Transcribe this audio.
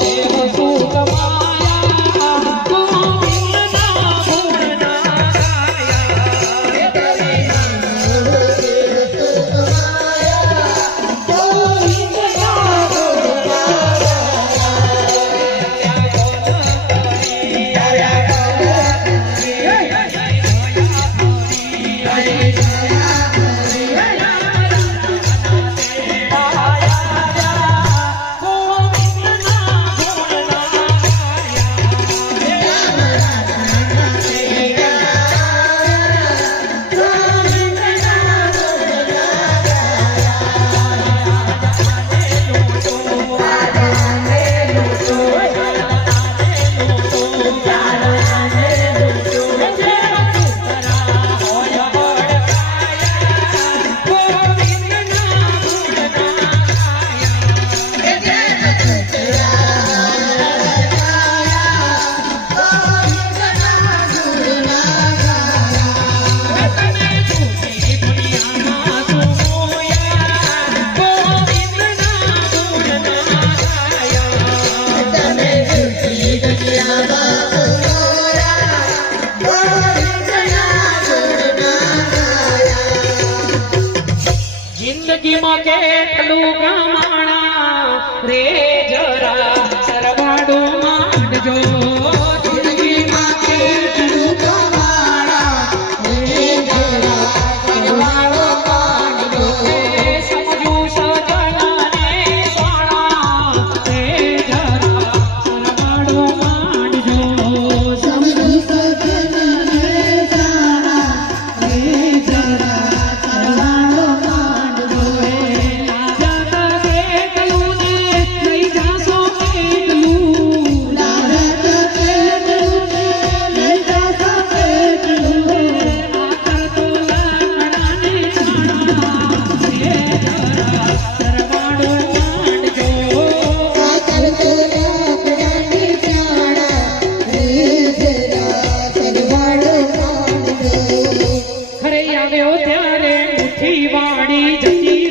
દેવ સુખ કેટલું પ્રમાણા રે જરા સરવાડું માંડજો ಜತಿ ವಾಣಿ ಜತಿ